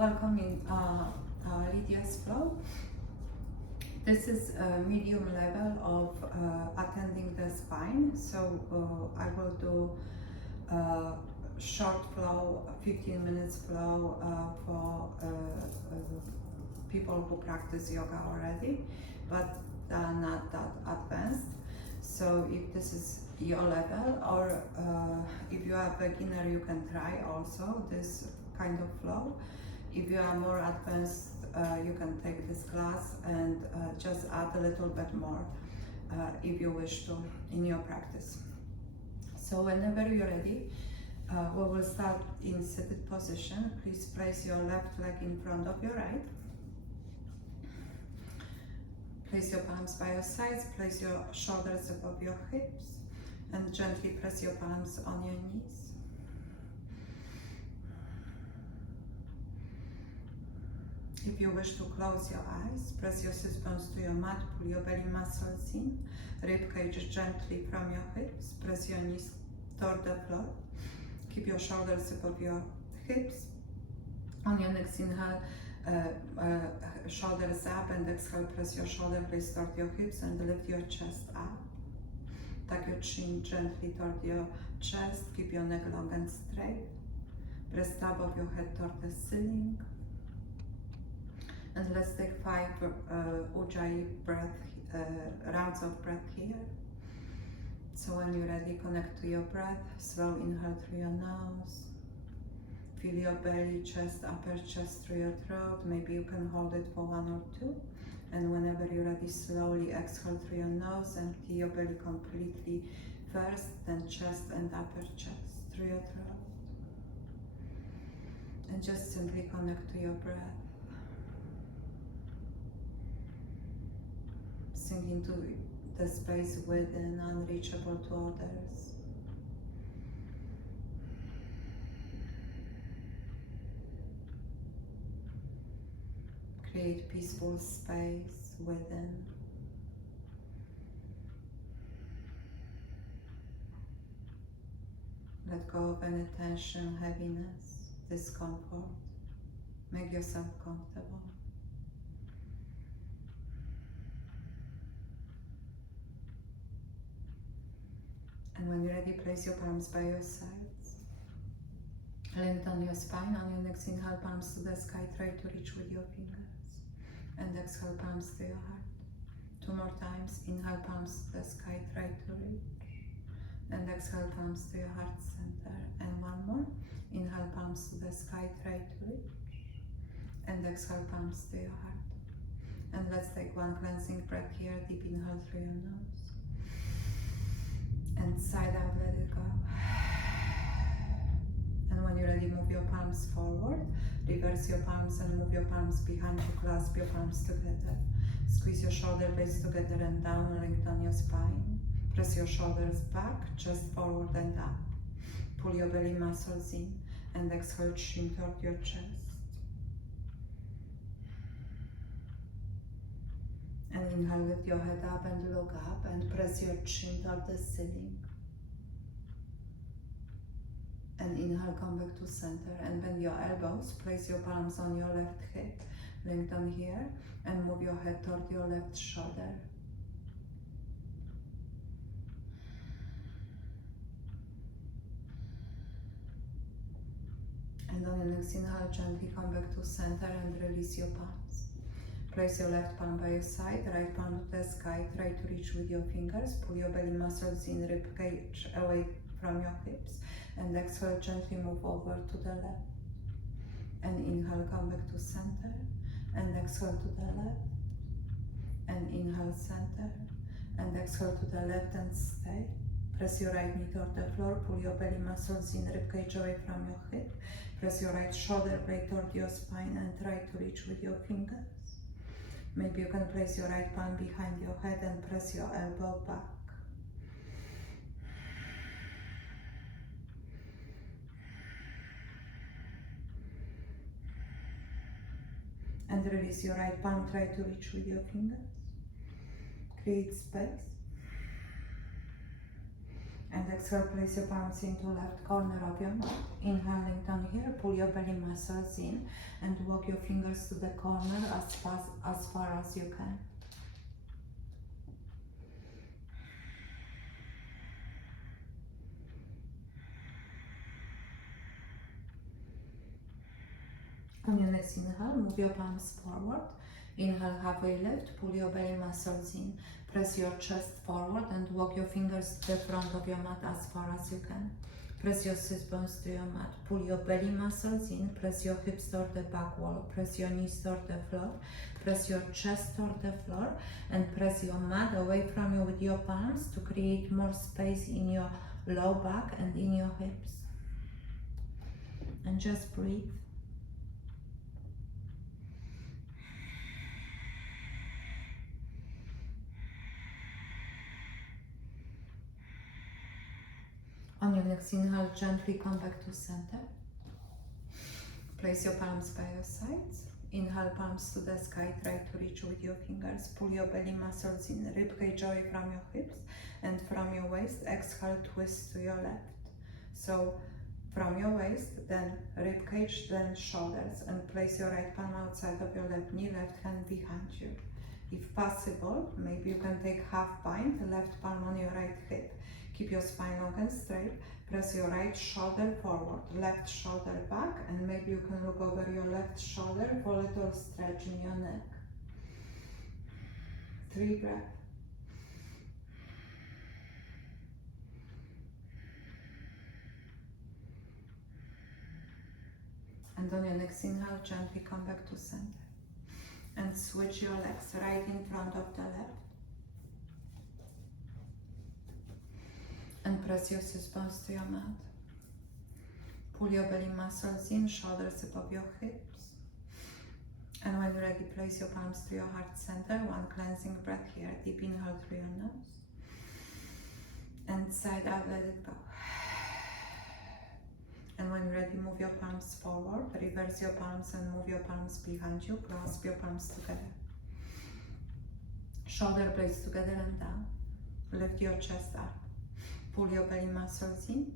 welcome in Lydia's flow. This is a medium level of attending the spine. So I will do short flow, 15 minutes flow for people who practice yoga already, but not that advanced. So if this is your level, or if you are a beginner, you can try also this kind of flow. If you are more advanced, you can take this class and just add a little bit more if you wish to in your practice. So whenever you're ready, we will start in seated position. Please place your left leg in front of your right. Place your palms by your sides, place your shoulders above your hips, and gently press your palms on your knees. If you wish to close your eyes, press your sit bones to your mat, pull your belly muscles in, rib cage gently from your hips, press your knees toward the floor, keep your shoulders above your hips. On your next inhale, shoulders up, and exhale, press your shoulder blades toward your hips and lift your chest up. Tuck your chin gently toward your chest, keep your neck long and straight. Press top of your head toward the ceiling. And let's take 5 Ujjayi breath, rounds of breath here. So when you're ready, connect to your breath. Slow inhale through your nose. Feel your belly, chest, upper chest through your throat. Maybe you can hold it for 1 or 2. And whenever you're ready, slowly exhale through your nose. Empty your belly completely first, then chest and upper chest through your throat. And just simply connect to your breath. Sink into the space within, unreachable to others. Create peaceful space within. Let go of any tension, heaviness, discomfort. Make yourself comfortable. And when you're ready, place your palms by your sides. Lengthen your spine. On your next inhale, palms to the sky. Try to reach with your fingers. And exhale, palms to your heart. 2 more times. Inhale, palms to the sky. Try to reach. And exhale, palms to your heart center. And 1 more. Inhale, palms to the sky. Try to reach. And exhale, palms to your heart. And let's take 1 cleansing breath here. Deep inhale through your nose. And side out, let it go. And when you're ready, move your palms forward. Reverse your palms and move your palms behind you. Clasp your palms together. Squeeze your shoulder blades together and down. Lengthen your spine. Press your shoulders back, chest forward and up. Pull your belly muscles in and exhale, chin toward your chest. And inhale, lift your head up and look up and press your chin toward the ceiling. And inhale, come back to center and bend your elbows. Place your palms on your left hip. Lengthen here and move your head toward your left shoulder. And on your next inhale, gently come back to center and release your palms. Place your left palm by your side, right palm to the sky. Try to reach with your fingers. Pull your belly muscles in, rib cage away from your hips. And exhale, gently move over to the left. And inhale, come back to center. And exhale to the left. And inhale, center. And exhale to the left and stay. Press your right knee toward the floor. Pull your belly muscles in, rib cage away from your hip. Press your right shoulder blade toward your spine and try to reach with your fingers. Maybe you can place your right palm behind your head and press your elbow back. And release your right palm, try to reach with your fingers. Create space. And exhale, place your palms into left corner of your mat. Inhaling down here, pull your belly muscles in and walk your fingers to the corner as far as you can. On your next inhale, move your palms forward. Inhale, halfway lift, pull your belly muscles in. Press your chest forward and walk your fingers to the front of your mat as far as you can. Press your sit bones to your mat. Pull your belly muscles in. Press your hips toward the back wall. Press your knees toward the floor. Press your chest toward the floor. And press your mat away from you with your palms to create more space in your low back and in your hips. And just breathe. On your next inhale, gently come back to center. Place your palms by your sides. Inhale, palms to the sky, try to reach with your fingers. Pull your belly muscles in, ribcage away from your hips and from your waist. Exhale, twist to your left. So from your waist, then ribcage, then shoulders, and place your right palm outside of your left knee, left hand behind you. If possible, maybe you can take half bind, left palm on your right hip. Keep your spine long and straight. Press your right shoulder forward, left shoulder back, and maybe you can look over your left shoulder for a little stretch in your neck. 3 breaths. And on your next inhale, gently come back to center. And switch your legs right in front of the left. And press your sit bones to your mat. Pull your belly muscles in, shoulders above your hips. And when you're ready, place your palms to your heart center. One cleansing breath here. Deep inhale through your nose. And side out, let it go. And when you're ready, move your palms forward. Reverse your palms and move your palms behind you. Clasp your palms together. Shoulder blades together and down. Lift your chest up. Pull your belly muscles in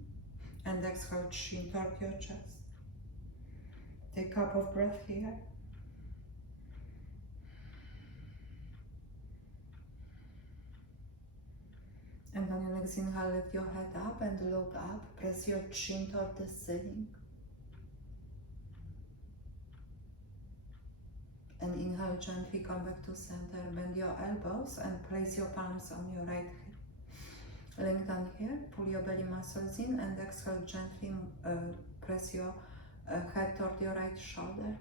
and exhale, chin toward your chest. Take a cup of breath here. And on your next inhale, lift your head up and look up. Press your chin toward the ceiling. And inhale, gently come back to center. Bend your elbows and place your palms on your right hip. Link down here, pull your belly muscles in and exhale, gently press your head toward your right shoulder.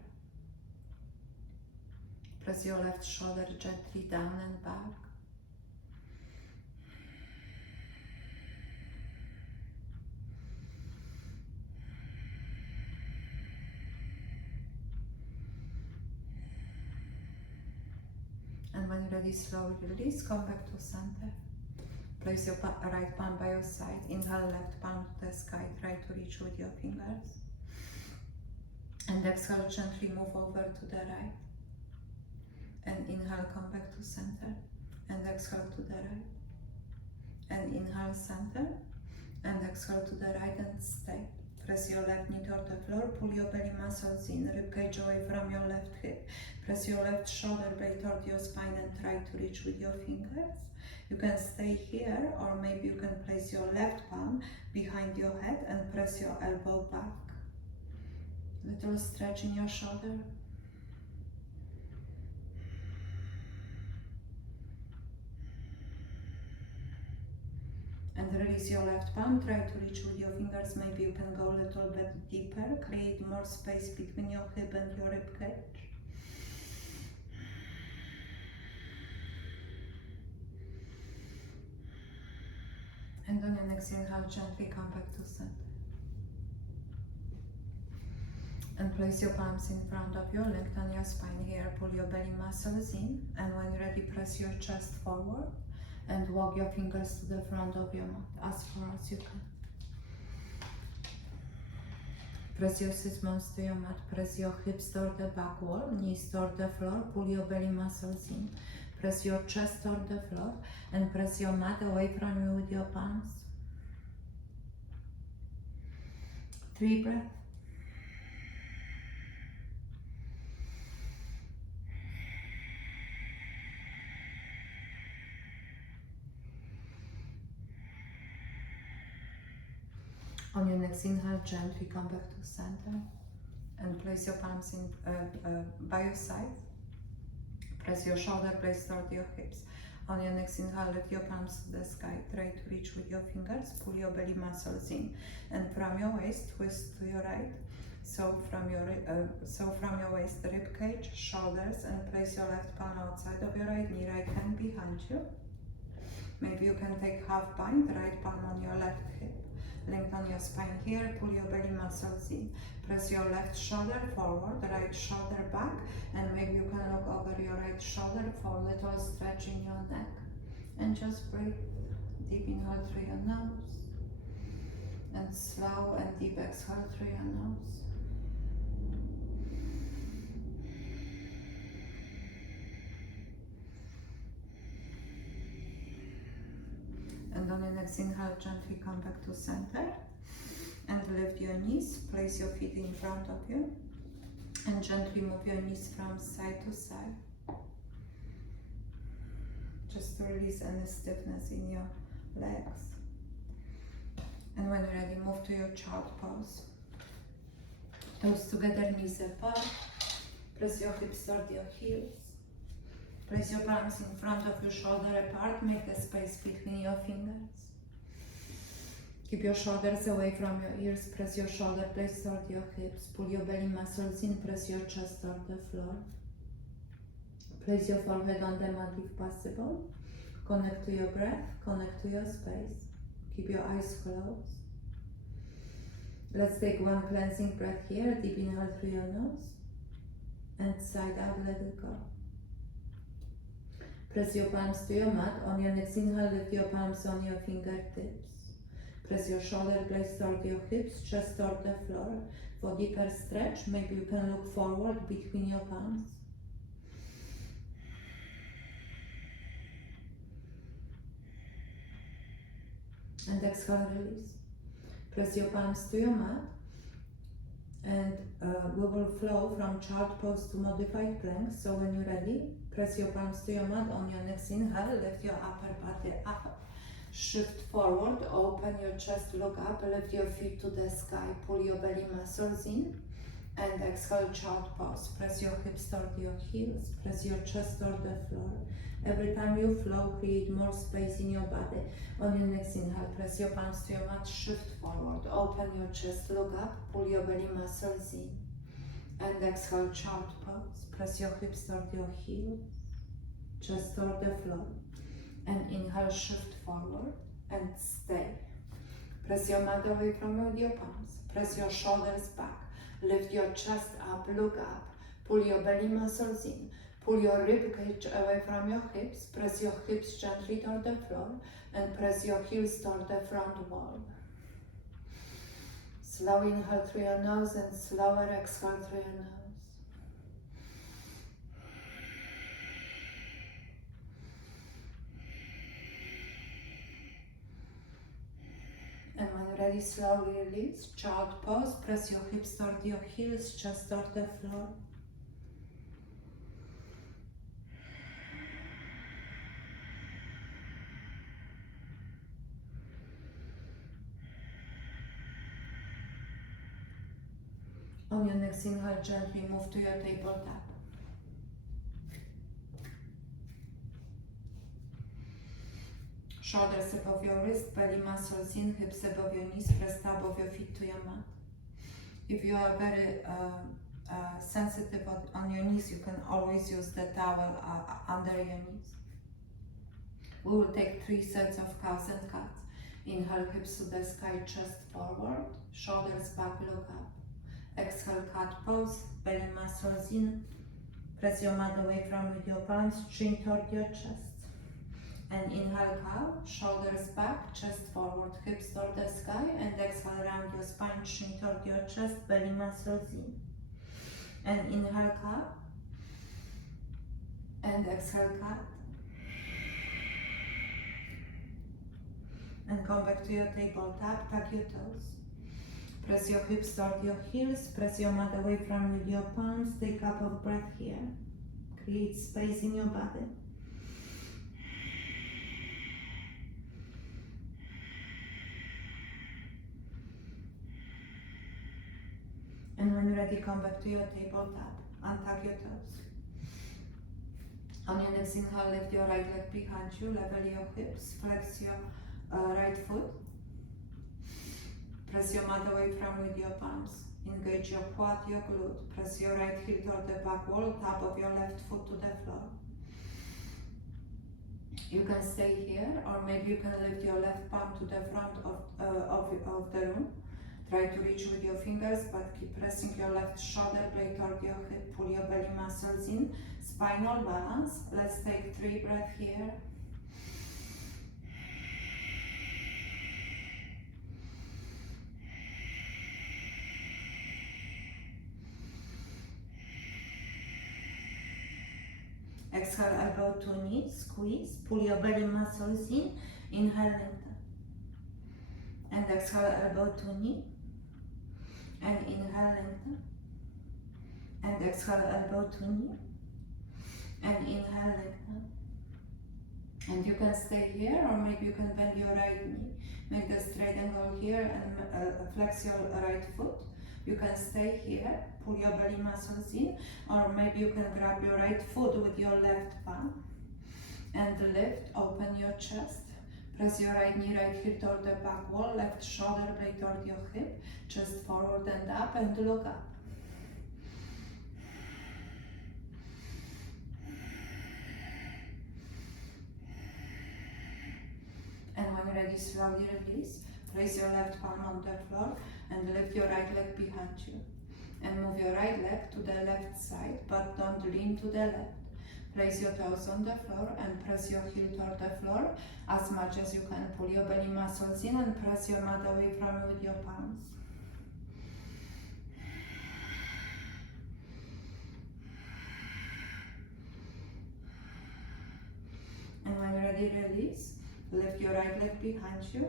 Press your left shoulder gently down and back. And when you're ready, slowly release, come back to center. Place your right palm by your side. Inhale, left palm to the sky. Try to reach with your fingers. And exhale, gently move over to the right. And inhale, come back to center. And exhale to the right. And inhale, center. And exhale to the right and stay. Press your left knee toward the floor. Pull your belly muscles in. Ribcage away from your left hip. Press your left shoulder blade toward your spine and try to reach with your fingers. You can stay here, or maybe you can place your left palm behind your head and press your elbow back. Little stretch in your shoulder. And release your left palm, try to reach with your fingers. Maybe you can go a little bit deeper, create more space between your hip and your rib cage. And on your next inhale, gently come back to center. And place your palms in front of you, lengthen your spine here, pull your belly muscles in, and when you're ready, press your chest forward and walk your fingers to the front of your mat as far as you can. Press your sit bones to your mat, press your hips toward the back wall, knees toward the floor, pull your belly muscles in. Press your chest toward the floor and press your mat away from you with your palms. 3 breaths. On your next inhale, gently come back to center and place your palms in by your side. Press your shoulder blades toward your hips. On your next inhale, lift your palms to the sky. Try to reach with your fingers. Pull your belly muscles in, and from your waist, twist to your right. So from your waist, the rib cage, shoulders, and place your left palm outside of your right knee, right hand behind you. Maybe you can take half bind, right palm on your left hip. Length on your spine here, pull your belly muscles in. Press your left shoulder forward, right shoulder back, and maybe you can look over your right shoulder for a little stretch in your neck. And just breathe. Deep inhale through your nose, and slow and deep exhale through your nose. And on your next inhale, gently come back to center and lift your knees. Place your feet in front of you and gently move your knees from side to side. Just to release any stiffness in your legs. And when you're ready, move to your child pose. Toes together, knees apart. Press your hips toward your heels. Place your palms in front of your shoulder apart, make the space between your fingers. Keep your shoulders away from your ears, press your shoulder blades toward your hips, pull your belly muscles in, press your chest toward the floor. Place your forehead on the mat if possible. Connect to your breath, connect to your space. Keep your eyes closed. Let's take one cleansing breath here, deep inhale through your nose, and side out, let it go. Press your palms to your mat. On your next inhale, lift your palms on your fingertips. Press your shoulder blades toward your hips, chest toward the floor. For deeper stretch, maybe you can look forward between your palms. And exhale, release. Press your palms to your mat. And we will flow from child pose to modified plank. So when you're ready, press your palms to your mat. On your next inhale, lift your upper body up. Shift forward, open your chest, look up, lift your feet to the sky, pull your belly muscles in, and exhale, child pose. Press your hips toward your heels, press your chest toward the floor. Every time you flow, create more space in your body. On your next inhale, press your palms to your mat, shift forward, open your chest, look up, pull your belly muscles in, and exhale, child pose. Press your hips toward your heels, chest toward the floor, and inhale, shift forward, and stay. Press your mat away from you with your palms, press your shoulders back, lift your chest up, look up, pull your belly muscles in, pull your rib cage away from your hips, press your hips gently toward the floor, and press your heels toward the front wall. Slow inhale through your nose and slower exhale through your nose. And when you're ready, slowly release, child pose, press your hips toward your heels, chest toward the floor. On your next inhale, gently move to your tabletop. Shoulders above your wrist, belly muscles in, hips above your knees, press top of your feet to your mat. If you are very sensitive on your knees, you can always use the towel under your knees. We will take 3 sets of cows and cats. Inhale, hips to the sky, chest forward, shoulders back, look up. Exhale, cat pose, belly muscles in, press your mat away from with your palms, chin toward your chest. And inhale, cow, shoulders back, chest forward, hips toward the sky, and exhale, round your spine, chin toward your chest, belly muscles in. And inhale, cow, and exhale, cat. And come back to your tabletop, tuck your toes. Press your hips toward your heels, press your mat away from you with your palms, take a cup of breath here. Create space in your body. And when you're ready, come back to your tabletop. Untuck your toes. On your next inhale, lift your right leg behind you, level your hips, flex your right foot. Press your mat away from with your palms. Engage your quad, your glute. Press your right heel toward the back wall, top of your left foot to the floor. You can stay here, or maybe you can lift your left palm to the front of the room. Try to reach with your fingers, but keep pressing your left shoulder blade toward your hip. Pull your belly muscles in. Spinal balance. Let's take 3 breaths here. Exhale, elbow to knee, squeeze. Pull your belly muscles in. Inhale, lengthen. And exhale, elbow to knee. And inhale, lengthen. And exhale, elbow to knee. And inhale, lengthen. And you can stay here, or maybe you can bend your right knee. Make the straight angle here and flex your right foot. You can stay here, pull your belly muscles in, or maybe you can grab your right foot with your left palm and lift, open your chest. Press your right knee, right heel toward the back wall, left shoulder blade toward your hip, chest forward and up, and look up. And when you're ready, slowly release. Place your left palm on the floor and lift your right leg behind you. And move your right leg to the left side, but don't lean to the left. Place your toes on the floor and press your heel toward the floor as much as you can. Pull your belly muscles in and press your mat away from you with your palms. And when you're ready, release. Lift your right leg behind you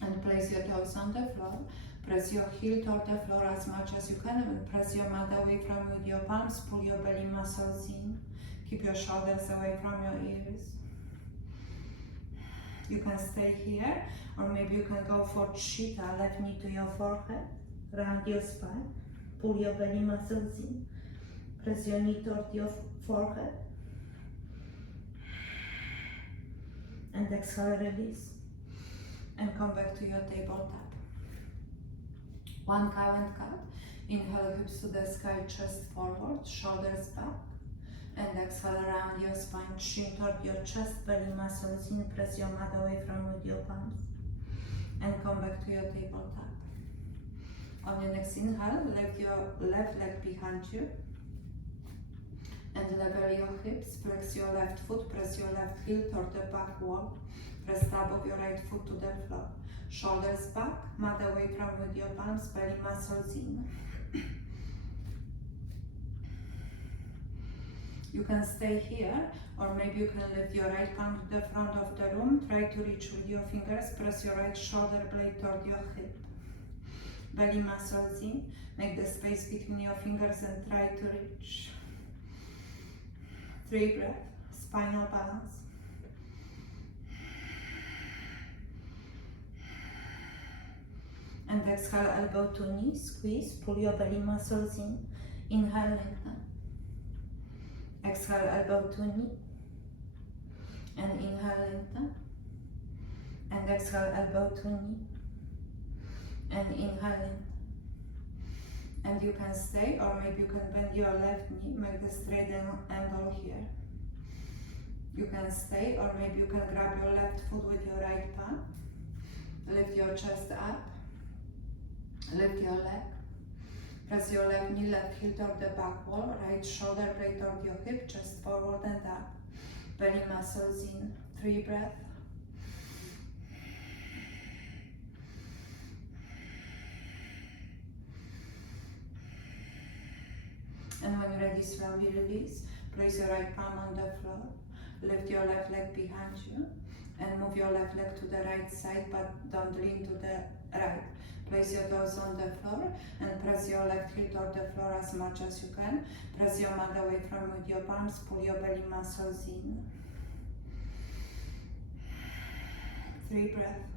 and place your toes on the floor. Press your heel toward the floor as much as you can and press your mat away from you with your palms. Pull your belly muscles in. Keep your shoulders away from your ears. You can stay here, or maybe you can go for cheetah. Left knee to your forehead, round your spine. Pull your belly muscles in. Press your knee toward your forehead. And exhale, release. And come back to your tabletop. 1 cow and cut. Inhale, hips to the sky, chest forward, shoulders back. And exhale, around your spine, chin toward your chest, belly muscles in. Press your mat away from with your palms. And come back to your tabletop. On your next inhale, lift your left leg behind you. And level your hips, flex your left foot, press your left heel toward the back wall. Press top of your right foot to the floor. Shoulders back, mat away from with your palms, belly muscles in. You can stay here, or maybe you can lift your right palm to the front of the room. Try to reach with your fingers, press your right shoulder blade toward your hip. Belly muscles in, make the space between your fingers and try to reach. 3 breaths, spinal balance. And exhale, elbow to knee, squeeze, pull your belly muscles in. Inhale, lengthen. Exhale, elbow to knee. And inhale, lengthen. And exhale, elbow to knee. And inhale, lengthen. And you can stay, or maybe you can bend your left knee, make the straight angle here. You can stay, or maybe you can grab your left foot with your right palm. Lift your chest up. Lift your leg. Press your left knee, left heel toward the back wall, right shoulder blade toward your hip, chest forward and up. Belly muscles in. 3 breaths. And when you're ready, slowly release. Place your right palm on the floor. Lift your left leg behind you. And move your left leg to the right side, but don't lean to the right. Place your toes on the floor and press your left heel toward the floor as much as you can. Press your mat away from with your palms, pull your belly muscles in. 3 breaths.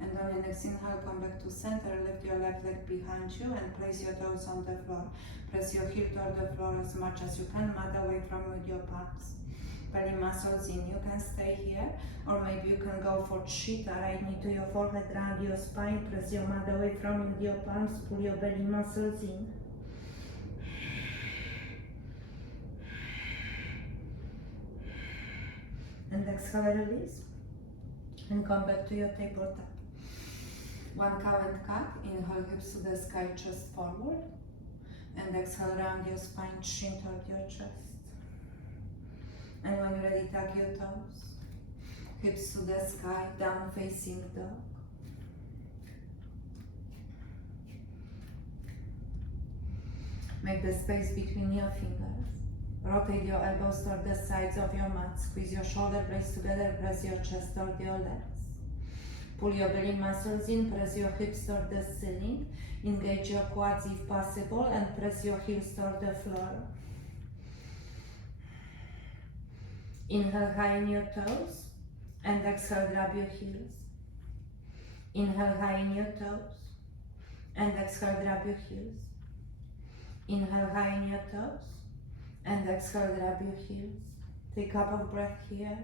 And on your next inhale, come back to center, lift your left leg behind you and place your toes on the floor. Press your heel toward the floor as much as you can, mat away from with your palms. Belly muscles in, you can stay here, or maybe you can go for cheetah, right knee to your forehead, round your spine, press your mat away from with your palms, pull your belly muscles in. And exhale, release, and come back to your tabletop. 1 cow and cat, inhale, hips to the sky, chest forward, and exhale, round your spine, chin toward your chest. And when you're ready, tuck your toes, hips to the sky, down facing dog. Make the space between your fingers. Rotate your elbows toward the sides of your mat, squeeze your shoulder blades together, press your chest toward your legs. Pull your belly muscles in, press your hips toward the ceiling, engage your quads if possible, and press your heels toward the floor. Inhale high in your toes, and exhale, grab your heels. Inhale high in your toes, and exhale, grab your heels. Inhale high in your toes, and exhale, grab your heels. Take a couple of breaths here.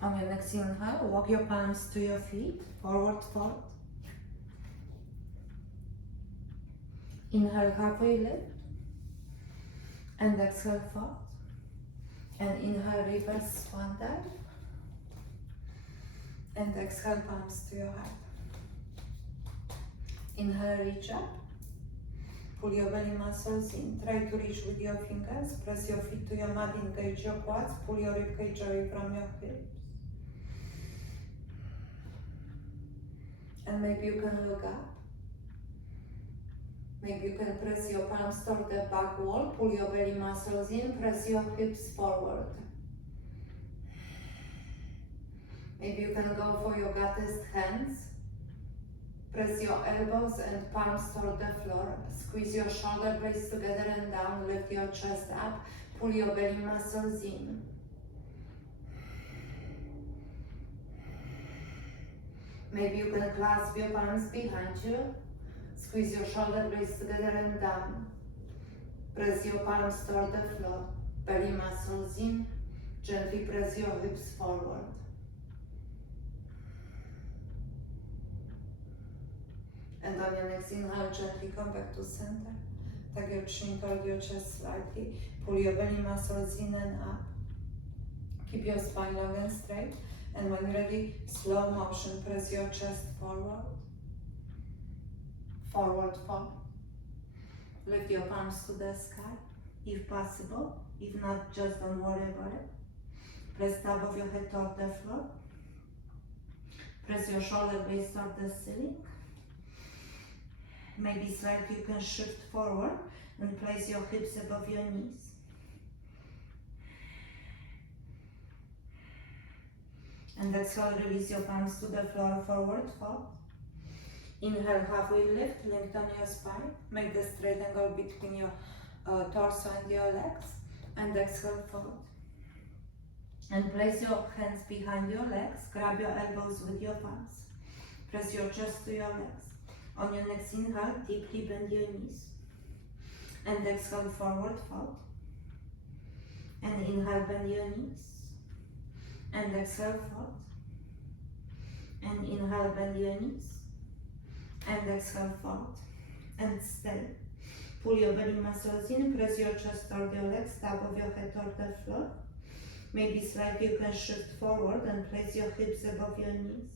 On your next inhale, walk your palms to your feet, forward fold. Inhale, halfway lift, and exhale, fold. And inhale, reverse swan dive. And exhale, palms to your heart. Inhale, reach up. Pull your belly muscles in. Try to reach with your fingers. Press your feet to your mat, engage your quads. Pull your ribcage away from your hips. And maybe you can look up. Maybe you can press your palms toward the back wall. Pull your belly muscles in. Press your hips forward. Maybe you can go for your goddess hands. Press your elbows and palms toward the floor. Squeeze your shoulder blades together and down. Lift your chest up. Pull your belly muscles in. Maybe you can clasp your palms behind you. Squeeze your shoulder blades together and down. Press your palms toward the floor. Belly muscles in. Gently press your hips forward. And on your next inhale, gently come back to center. Tuck your chin toward your chest slightly. Pull your belly muscles in and up. Keep your spine long and straight. And when ready, slow motion, press your chest forward. Forward fold. Lift your palms to the sky, if possible. If not, just don't worry about it. Press top of your head toward the floor. Press your shoulder blades toward the ceiling. Maybe slightly you can shift forward and place your hips above your knees. And exhale, release your palms to the floor, forward fold. Inhale, halfway lift, lengthen your spine. Make the straight angle between your torso and your legs. And exhale, fold. And place your hands behind your legs. Grab your elbows with your palms. Press your chest to your legs. On your next inhale, deeply bend your knees. And exhale, forward fold. And inhale, bend your knees. And exhale, fold. And inhale, bend your knees. And exhale, fold. And stay. Pull your belly muscles in, press your chest toward your legs, top of your head toward the floor. Maybe slightly you can shift forward and place your hips above your knees.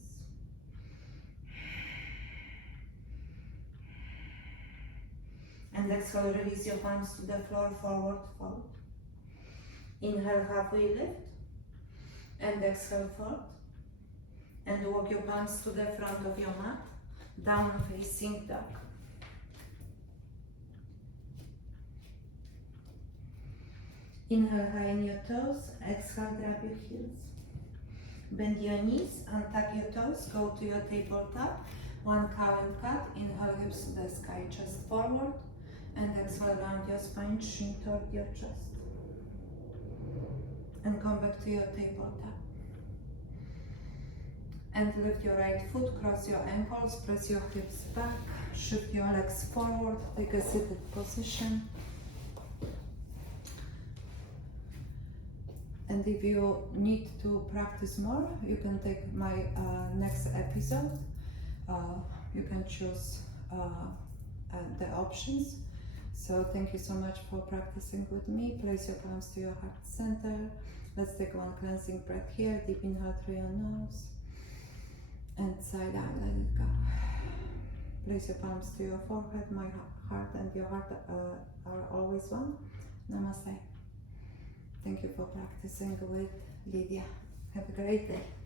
And exhale, release your palms to the floor, forward fold. Inhale, halfway lift. And exhale, fold. And walk your palms to the front of your mat, down facing dog. Inhale high in your toes, exhale drop your heels. Bend your knees, untuck your toes, go to your tabletop. One cow and cut, inhale hips to the sky, chest forward. And exhale round your spine, shin toward your chest. And come back to your tabletop. And lift your right foot, cross your ankles, press your hips back, shift your legs forward, take a seated position. And if you need to practice more, you can take my next episode. You can choose the options. So thank you so much for practicing with me. Place your palms to your heart center. Let's take one cleansing breath here. Deep inhale through your nose. And side out, let it go. Place your palms to your forehead. My heart and your heart are always one. Namaste. Thank you for practicing with Lydia. Have a great day.